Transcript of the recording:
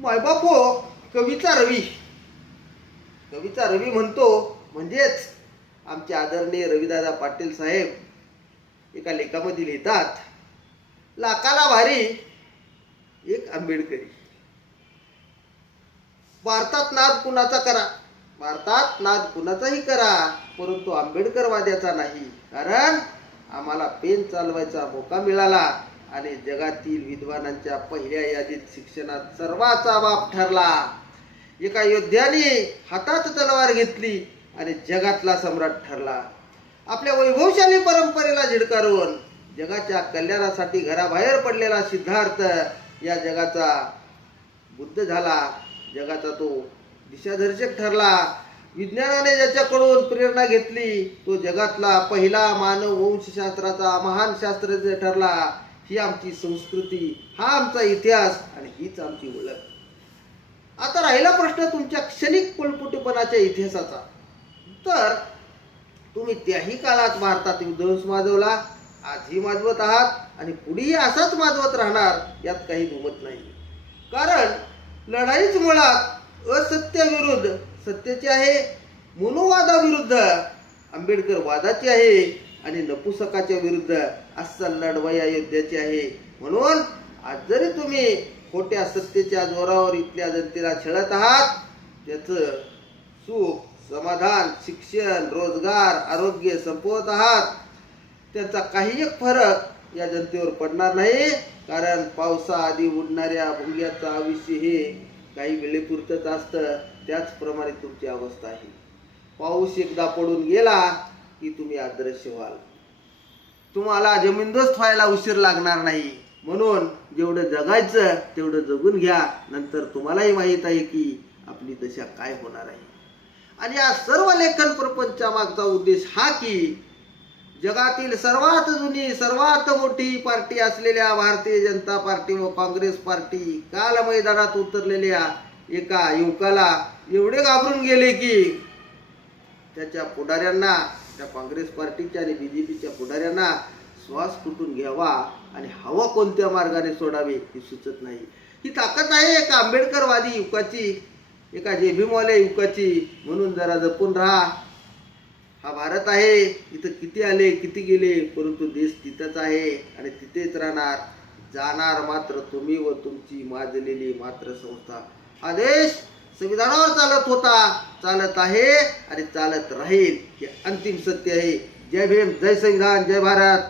मायबाप हो, कवीचा रवी. कवीचा रवी म्हणतो म्हणजेच आमचे आदरणीय रविदादा पाटील साहेब एका लेखामध्ये लिहितात, लाखाला भारी एक आंबेडकरी. भारतात नाद कुणाचा करा, भारतात नाद कुणाचाही करा, परंतु आंबेडकरवाद्याचा नाही. कारण आम्हाला पेन चालवायचा मौका मिळाला आणि जगातील विद्वानांच्या पहिल्या यादीत शिक्षणात सर्वाचा बाप ठरला. एका योद्ध्याने हातात तलवार घेतली आणि जगातला सम्राट ठरला. आपल्या वैभवशाली परंपरेला झिडकारून जगाच्या कल्याणासाठी घराबाहेर पडलेला सिद्धार्थ या जगाचा बुद्ध झाला. जगाचा तो दिशादर्शक ठरला. विज्ञानाने ज्याच्याकडून प्रेरणा घेतली तो जगातला पहिला मानव वंशशास्त्राचा महान शास्त्रज्ञ ठरला. ही आमची संस्कृती, हा आमचा इतिहास आणि हीच आमची ओळख. आता राहिला प्रश्न तुमच्या क्षणिक पळपुटेपणाच्या इतिहासाचा. तर तुम्ही त्याही काळात भारतात विध्वंस माजवला, आजही माजवत आहात आणि पुढेही असाच माजवत राहणार, यात काही दुमत नाही. कारण लढाईच मुळात असत्याविरुद्ध सत्याची आहे, मनोवादाविरुद्ध आंबेडकर वादाची आहे आणि नपुसकाच्या विरुद्ध अस्सल लढवई योद्ध्याची आहे. म्हणून आज जरी तुम्ही खोट्या सत्तेच्या जोरावर इथल्या जनतेला छळत आहात, त्याचं सुख, समाधान, शिक्षण, रोजगार, आरोग्य संपवत आहात, त्याचा काही एक फरक या जनतेवर पडणार नाही. कारण पावसाआधी उडणाऱ्या भुंग्याचं आयुष्य हे काही वेळेपुरतंच असतं. त्याचप्रमाणे तुमची अवस्था आहे. पाऊस एकदा पडून गेला की तुम्ही अदृश्य व्हाल. तुम्हाला जमीनदोस्त व्हायला उशीर लागणार नाही. म्हणून जेवढं जगायचं तेवढं जगून घ्या. नंतर तुम्हालाही माहीत आहे की आपली दशा काय होणार आहे. आणि या सर्व लेखन प्रपंचा मागचा उद्देश हा की जगातील सर्वात जुनी, सर्वात मोठी पार्टी असलेल्या भारतीय जनता पार्टी व काँग्रेस पार्टी काल मैदानात उतरलेल्या एका युवकाला एवढे घाबरून गेले की त्याच्या पुढाऱ्यांना, त्या काँग्रेस पार्टीच्या आणि बीजेपीच्या पुढाऱ्यांना श्वास कुठून घ्यावा आणि हवा कोणत्या मार्गाने सोडावे हे सुचत नाही. ही ताकद आहे एका आंबेडकरवादी युवकाची, एका जेभीमवाल्या युवकाची. म्हणून जरा जपून राहा. हा भारत आहे, इथं किती आले किती गेले, परंतु देश तिथंच आहे आणि तिथेच राहणार. जाणार मात्र तुम्ही व तुमची माजलेली मात्र संस्था. हा देश संविधानावर चालत होता, चालत आहे आणि चालत राहील. हे अंतिम सत्य आहे. जय भीम, जय संविधान, जय भारत.